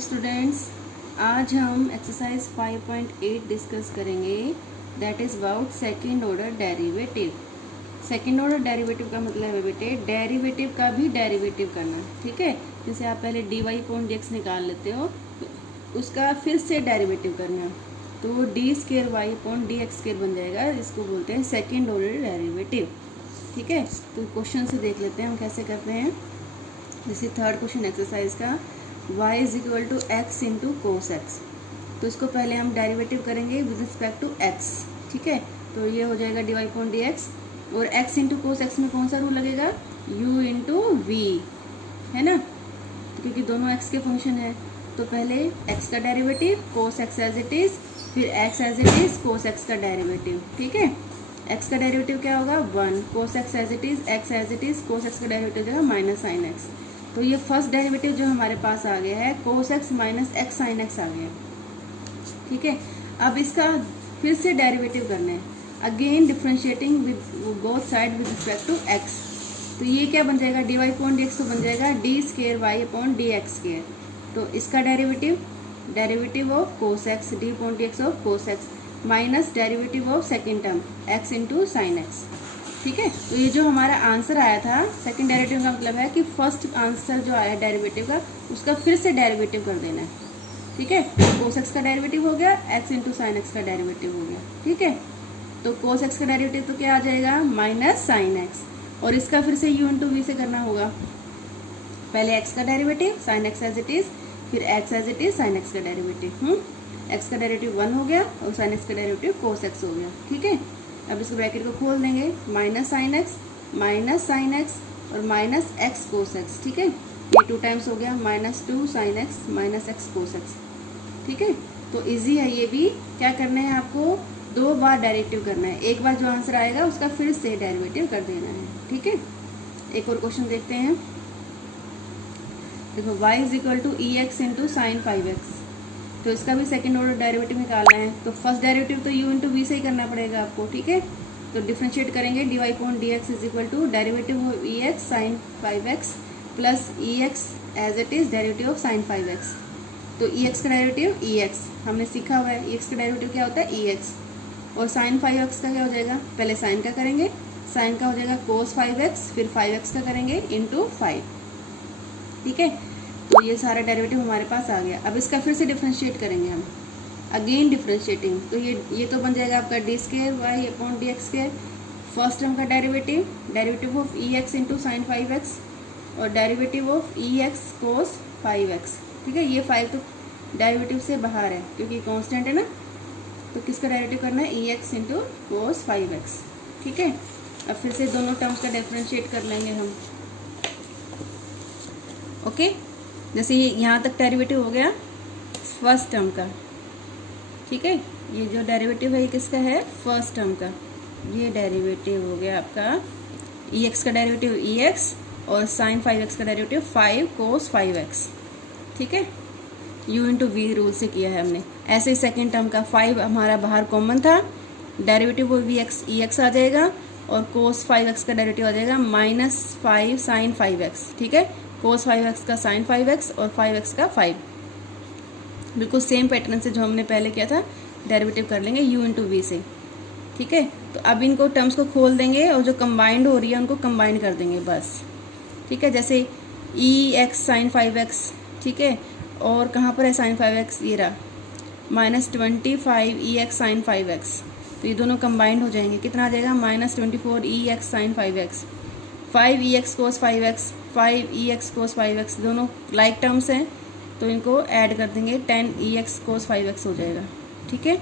Students, आज हम exercise 5.8 discuss करेंगे, that is about second order derivative. Second order derivative का मतलब है बेटे डेरिवेटिव का भी डेरिवेटिव करना। ठीक है, जैसे आप पहले dy अपॉन dx निकाल लेते हो, उसका फिर से डेरिवेटिव करना, तो वो d square y upon d x square बन जाएगा। इसको बोलते हैं सेकेंड ऑर्डर डेरिवेटिव। ठीक है, तो क्वेश्चन से देख लेते हैं हम कैसे करते हैं। जैसे थर्ड क्वेश्चन एक्सरसाइज का y is equal to x into cos x, तो इसको पहले हम डेरिवेटिव करेंगे विद रिस्पेक्ट टू x। ठीक है, तो ये हो जाएगा d y upon d x, और x इंटू कोस एक्स में कौन सा रूल लगेगा, u इंटू वी, है ना, तो क्योंकि दोनों x के फंक्शन है। तो पहले x का derivative cos x as it is, फिर x as it is cos x का डेरिवेटिव। ठीक है, x का डेरिवेटिव क्या होगा 1, cos x as it is, x as it is, cos x का डेरिवेटिव जो है माइनस साइन एक्स। तो ये फर्स्ट डेरिवेटिव जो हमारे पास आ गया है cos x minus x sin x आ गया। ठीक है, अब इसका फिर से डेरिवेटिव करना है, again differentiating with both side with respect to x. तो ये क्या बन जाएगा, d y upon d x, तो बन जाएगा d square y upon d x square. तो इसका derivative of cos x, d upon d x of cos x, minus derivative of second term x into sine x. ठीक है, तो ये जो हमारा आंसर आया था सेकंड डेरिवेटिव का मतलब है कि फर्स्ट आंसर जो आया डेरिवेटिव का उसका फिर से डेरिवेटिव कर देना है। ठीक है, कोस एक्स का डेरिवेटिव हो गया, एक्स इंटू साइन एक्स का डेरिवेटिव हो गया। ठीक है, तो कोस एक्स का डेरिवेटिव तो क्या आ जाएगा माइनस साइन एक्स, और इसका फिर से यू इंटू वी से करना होगा। पहले एक्स का derivative sin x as it is, फिर x as it is sin x का डेरिवेटिव। एक्स का डेरिवेटिव 1 हो गया और साइन एक्स का डेरिवेटिव कोस एक्स हो गया। ठीक है, अब इसको ब्रैकेट को खोल देंगे, माइनस साइन एक्स और माइनस एक्स कोस एक्स। ठीक है, ये 2 टाइम्स हो गया, -2 sine x minus x cos x. ठीक है, तो इजी है ये भी। क्या करना है आपको, 2 बार डेरिवेटिव करना है, एक बार जो आंसर आएगा उसका फिर से डेरिवेटिव कर देना है। ठीक है, एक और क्वेश्चन देखते हैं। देखो y is equal to e x into sign 5x, तो इसका भी सेकंड ऑर्डर डेरिवेटिव निकालना है। तो फर्स्ट डेरिवेटिव तो u इंटू वी से ही करना पड़ेगा आपको। ठीक है, तो डिफ्रेंशिएट करेंगे, d y upon d x is equal to derivative of e x sine 5x plus e x as it is derivative of sine 5x। तो ई एक्स का डेरिवेटिव ई एक्स हमने सीखा हुआ है, ई एक्स का derivative क्या होता है ई एक्स, और साइन 5x का क्या हो जाएगा, पहले साइन का करेंगे, साइन का हो जाएगा कोस 5x, फिर 5x का करेंगे इंटू 5। ठीक है, तो ये सारा डेरिवेटिव हमारे पास आ गया। अब इसका फिर से डिफ्रेंशिएट करेंगे हम, अगेन डिफ्रेंशिएटिंग, तो ये तो बन जाएगा आपका d square y upon d x square. First term का derivative of e x into sign 5x और derivative of e x cos 5x। ठीक है, ये 5 तो डेरिवेटिव से बाहर है क्योंकि कांस्टेंट है ना, तो किसका डेरिवेटिव करना है ई एक्स इंटू कोस 5x। ठीक है, अब फिर से दोनों टर्म्स का डिफ्रेंशिएट कर लेंगे हम। ओके, जैसे ये यहाँ तक डेरिवेटिव हो गया फर्स्ट टर्म का। ठीक है, ये जो डेरिवेटिव है ये किसका है, फर्स्ट टर्म का। ये डेरिवेटिव हो गया आपका ई एक्स का डेरिवेटिव ई एक्स और साइन 5x का डेरिवेटिव 5 कोस 5x। ठीक है, u इंटू वी रूल से किया है हमने। ऐसे ही सेकेंड टर्म का 5 हमारा बाहर कॉमन था, derivative of v x e x आ जाएगा और कोस 5x का डेरिवेटिव आ जाएगा -5 साइन 5x। ठीक है, कोस 5x का साइन 5x और 5x का 5, बिल्कुल सेम पैटर्न से जो हमने पहले किया था डेरिवेटिव कर लेंगे u इंटू वी से। ठीक है, तो अब इनको टर्म्स को खोल देंगे और जो कंबाइंड हो रही है उनको कंबाइन कर देंगे बस। ठीक है, जैसे ई एक्स साइन 5x, ठीक है, और कहाँ पर है साइन 5x, ये रहा -25 ई एक्स साइन 5x, तो ये दोनों कंबाइंड हो जाएंगे, कितना आ जाएगा -24 ई एक्स साइन 5x, 5 ई एक्स कोस 5x, 5 ई एक्स कोस 5x, दोनों लाइक टर्म्स हैं तो इनको ऐड कर देंगे, 10 ई एक्स कोस 5x हो जाएगा। ठीक है,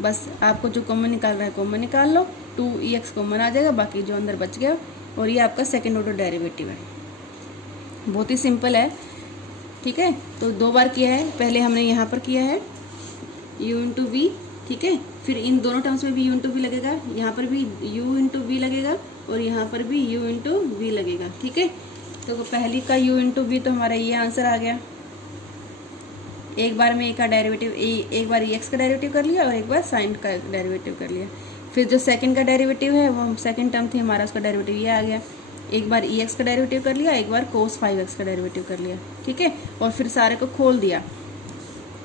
बस आपको जो कॉमन निकालना है कॉमन निकाल लो, 2 ई एक्स कॉमन आ जाएगा, बाकी जो अंदर बच गया, और ये आपका सेकेंड ऑर्डर डेरिवेटिव है। बहुत ही सिंपल है। ठीक है, तो 2 बार किया है, पहले हमने यहाँ पर किया है u इंटू वी। ठीक है, फिर इन दोनों टर्म्स में भी u इंटू वी लगेगा, यहाँ पर भी u इंटू वी लगेगा और यहाँ पर भी u इंटू वी लगेगा। ठीक है, तो पहली का u इंटू वी तो हमारा ये आंसर आ गया। एक बार में का डेरिवेटिव एक बार ई एक्स का डेरिवेटिव कर लिया और एक बार साइन का डेरिवेटिव कर लिया। फिर जो सेकंड का डेरिवेटिव है वो सेकंड टर्म थी हमारा, उसका डेरिवेटिव ये आ गया। एक बार ई एक्स का डेरिवेटिव कर लिया, एक बार कोस 5x का डेरिवेटिव कर लिया। ठीक है, और फिर सारे को खोल दिया,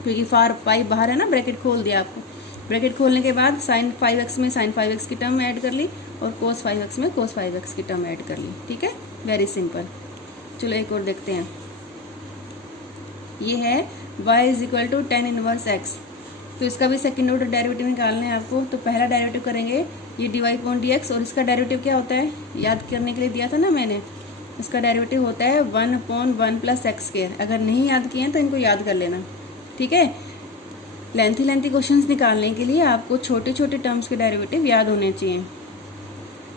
क्योंकि फार पाई बाहर है ना, ब्रैकेट खोल दिया आपको। ब्रैकेट खोलने के बाद साइन 5x में साइन 5x की टर्म ऐड कर ली और कोस 5x में कोस 5x की टर्म ऐड कर ली। ठीक है, वेरी सिंपल। चलो एक और देखते हैं। ये है y is equal to tan inverse x। तो इसका भी सेकंड ऑर्डर डेरिवेटिव निकालना है आपको। तो पहला डेरिवेटिव करेंगे ये dy/dx, और इसका डेरिवेटिव क्या होता है याद करने के लिए दिया था ना मैंने। इसका डेरिवेटिव होता है 1/1 + x²। अगर नहीं याद किए हैं तो इनको याद कर लेना। ठीक है, लेंथी क्वेश्चंस निकालने के लिए आपको छोटे छोटे टर्म्स के डेरिवेटिव याद होने चाहिए।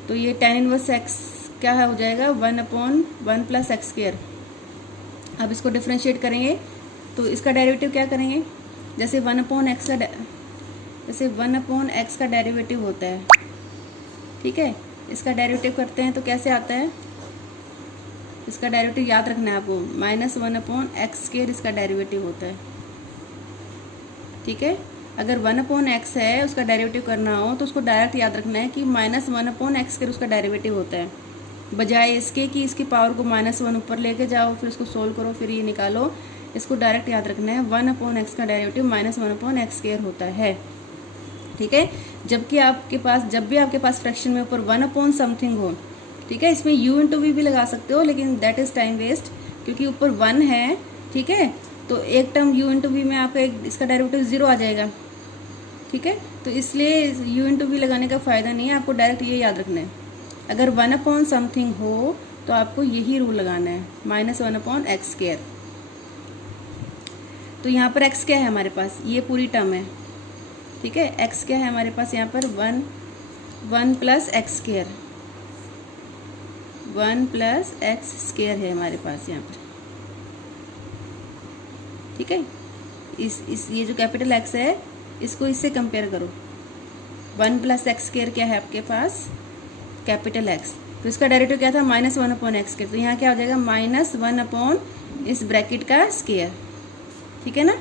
तो ये tan इनवर्स x क्या हो जाएगा 1/1 + x²। अब इसको डिफ्रेंशिएट करेंगे तो इसका डेरिवेटिव क्या करेंगे, जैसे 1/x का डेरिवेटिव होता है। ठीक है, इसका डेरिवेटिव करते हैं तो कैसे आता है, इसका डेरिवेटिव याद रखना है आपको, -1/x² इसका डेरिवेटिव होता है। ठीक है, अगर 1/x है उसका डेरिवेटिव करना हो तो उसको डायरेक्ट याद रखना है कि -1/x² उसका डेरिवेटिव होता है, बजाय इसके कि इसकी पावर को -1 ऊपर लेके जाओ फिर उसको सोल्व करो फिर ये निकालो। इसको डायरेक्ट याद रखना है 1/x का डेरिवेटिव -1/x² होता है। ठीक है, जब भी आपके पास फ्रैक्शन में ऊपर 1 समथिंग हो, ठीक है, इसमें u × v भी लगा सकते हो लेकिन दैट इज टाइम वेस्ट, क्योंकि ऊपर 1 है। ठीक है, तो एक टर्म u × v में आपका इसका डेरिवेटिव 0 आ जाएगा। ठीक है, तो इसलिए u × v लगाने का फ़ायदा नहीं है, आपको डायरेक्ट ये याद रखना है। अगर 1 समथिंग हो तो आपको यही रूल लगाना है -1/x²। तो यहाँ पर x क्या है हमारे पास, ये पूरी टर्म है। ठीक है, x क्या है हमारे पास यहाँ पर 1 + x², 1 + x² है हमारे पास यहाँ पर। ठीक है, ये जो कैपिटल X है इसको इससे कंपेयर करो। 1 + x² क्या है आपके पास, कैपिटल X। तो इसका डेरिवेटिव क्या था -1/x²। तो यहाँ क्या हो जाएगा -1/ इस ब्रैकेट का स्क्वायर। ठीक है ना,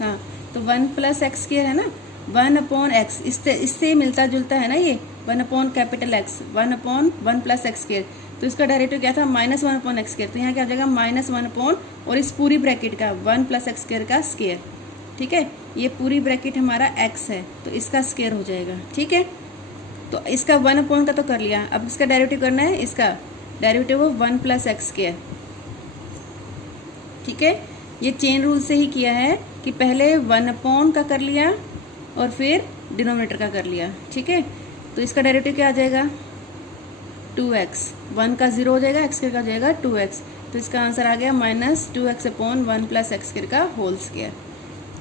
हाँ, तो 1 + x² है ना, 1/x इससे मिलता जुलता है ना ये 1 कैपिटल X, 1/1 + x²। तो इसका डेरिवेटिव क्या था -1/x²। तो यहाँ क्या हो जाएगा -1/ और इस पूरी ब्रैकेट का 1 + x² का स्क्वायर। ठीक है, ये पूरी ब्रैकेट हमारा x है तो इसका स्क्वायर हो जाएगा। ठीक है, तो इसका 1/ का तो कर लिया, अब इसका डेरिवेटिव करना है, इसका डेरिवेटिव ऑफ 1 + x²। ठीक है, ये चेन रूल से ही किया है कि पहले 1/ का कर लिया और फिर डिनोमिनेटर का कर लिया। ठीक है, तो इसका डेरिवेटिव क्या आ जाएगा 2x, 1 का 0 हो जाएगा, x² का हो जाएगा 2x। तो इसका आंसर आ गया -2x/1 + x² का होल स्क्वायर।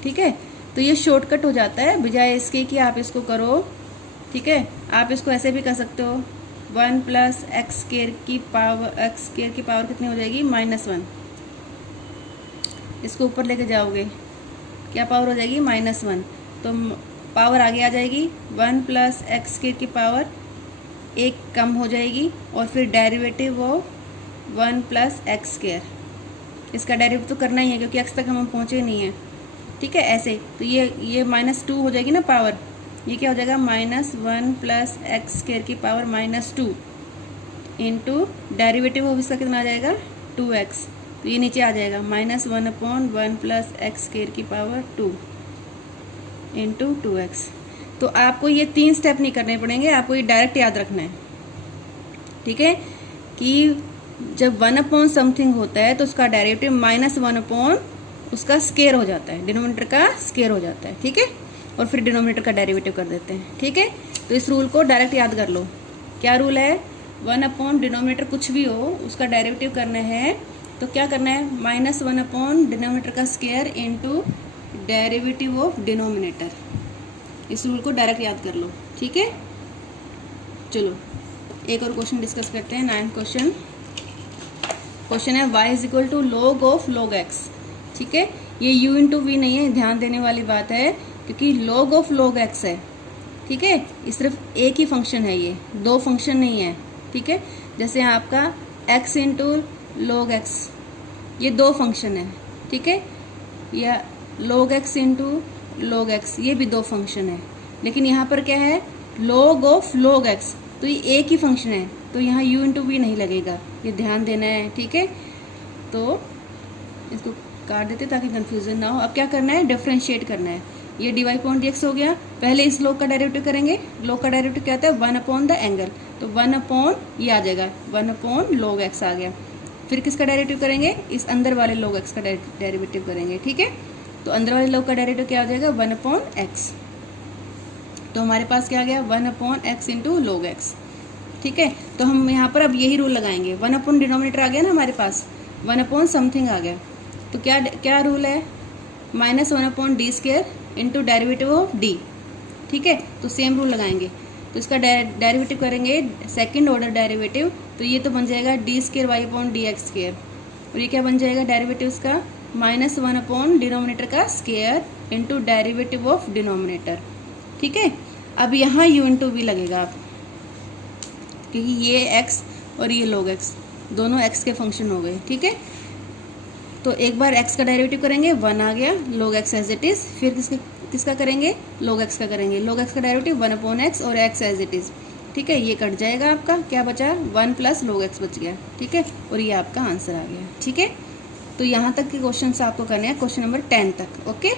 ठीक है, तो ये शॉर्टकट हो जाता है, बजाय इसके कि आप इसको करो। ठीक है, आप इसको ऐसे भी कर सकते हो, 1 + x² की पावर कितनी हो जाएगी -1। इसको ऊपर लेके जाओगे क्या पावर हो जाएगी -1, तो पावर आगे आ जाएगी 1 + x² की पावर 1 कम हो जाएगी और फिर डेरिवेटिव ऑफ 1 + x²। इसका डेरिवेटिव तो करना ही है क्योंकि x तक हम पहुँचे नहीं हैं। ठीक है, ऐसे तो ये -2 हो जाएगी ना पावर, ये क्या हो जाएगा -1 + x² की पावर -2 इंटू डेरिवेटिव ऑफ इसका कितना आ जाएगा 2x। तो ये नीचे आ जाएगा -1/1 + x² की पावर 2 इंटू 2x। तो आपको ये 3 स्टेप नहीं करने पड़ेंगे, आपको ये डायरेक्ट याद रखना है। ठीक है, कि जब 1/ समथिंग होता है तो उसका डेरिवेटिव -1/ उसका स्क्वायर हो जाता है, डिनोमिनेटर का स्क्वायर हो जाता है। ठीक है, और फिर डिनोमिनेटर का डेरिवेटिव कर देते हैं। ठीक है, तो इस रूल को डायरेक्ट याद कर लो। क्या रूल है, 1/ डिनोमिनेटर कुछ भी हो उसका डेरिवेटिव करना है तो क्या करना है -1/ डिनोमिनेटर का square into derivative of denominator. इस रूल को डायरेक्ट याद कर लो। ठीक है, चलो एक और क्वेश्चन डिस्कस करते हैं। 9th क्वेश्चन है y is equal to log of log x। ठीक है, ये u × v नहीं है, ध्यान देने वाली बात है क्योंकि log ऑफ log x है। ठीक है, ये सिर्फ एक ही फंक्शन है, ये 2 फंक्शन नहीं है। ठीक है, जैसे आपका x × log x ये 2 फंक्शन है। ठीक है, या log x × log x ये भी 2 फंक्शन है, लेकिन यहाँ पर क्या है log ऑफ log x, तो ये एक ही फंक्शन है तो यहाँ u × v नहीं लगेगा, ये ध्यान देना है। ठीक है, तो इसको काट देते ताकि कंफ्यूजन ना हो। अब क्या करना है, डिफरेंशिएट करना है। ये dy अपॉन dx हो गया। पहले इस लोग का डेरिवेटिव करेंगे। लोग का डेरिवेटिव क्या होता है, 1 अपॉन द एंगल, तो 1 अपॉन ये आ जाएगा 1 अपॉन log x आ गया। फिर किसका डेरिवेटिव करेंगे, इस अंदर वाले log x का डेरिवेटिव करेंगे, ठीक है। तो अंदर वाले log का डेरिवेटिव क्या आ जाएगा, 1 अपॉन x। तो हमारे पास क्या आ गया, 1 upon x into log x, ठीक है। तो हम यहाँ पर अब यही रूल लगाएंगे। 1 अपॉन डिनोमिनेटर आ गया ना हमारे पास, 1 अपॉन समथिंग आ गया, तो क्या क्या रूल है, -1 upon D square into derivative of D, ठीक है। तो सेम रूल लगाएंगे। तो इसका डेरिवेटिव करेंगे सेकंड ऑर्डर डेरिवेटिव, तो ये तो बन जाएगा d square y upon d x square, और ये क्या बन जाएगा डेरिवेटिव इसका, -1 अपॉन डिनोमिनेटर का square into derivative of denominator, ठीक है। अब यहाँ u इंटू वी लगेगा आप, क्योंकि ये x और ये log x दोनों x के फंक्शन हो गए, ठीक है। तो एक बार x का डेरिवेटिव करेंगे, 1 आ गया, log x as it is. फिर किसका करेंगे, log x का करेंगे। log x का डेरिवेटिव 1 अपॉन x और x एज इट इज़, ठीक है। ये कट जाएगा, आपका क्या बचा, 1 प्लस log x बच गया, ठीक है। और ये आपका आंसर आ गया, ठीक है। तो यहाँ तक के क्वेश्चन आपको करने हैं, क्वेश्चन नंबर 10 तक, ओके।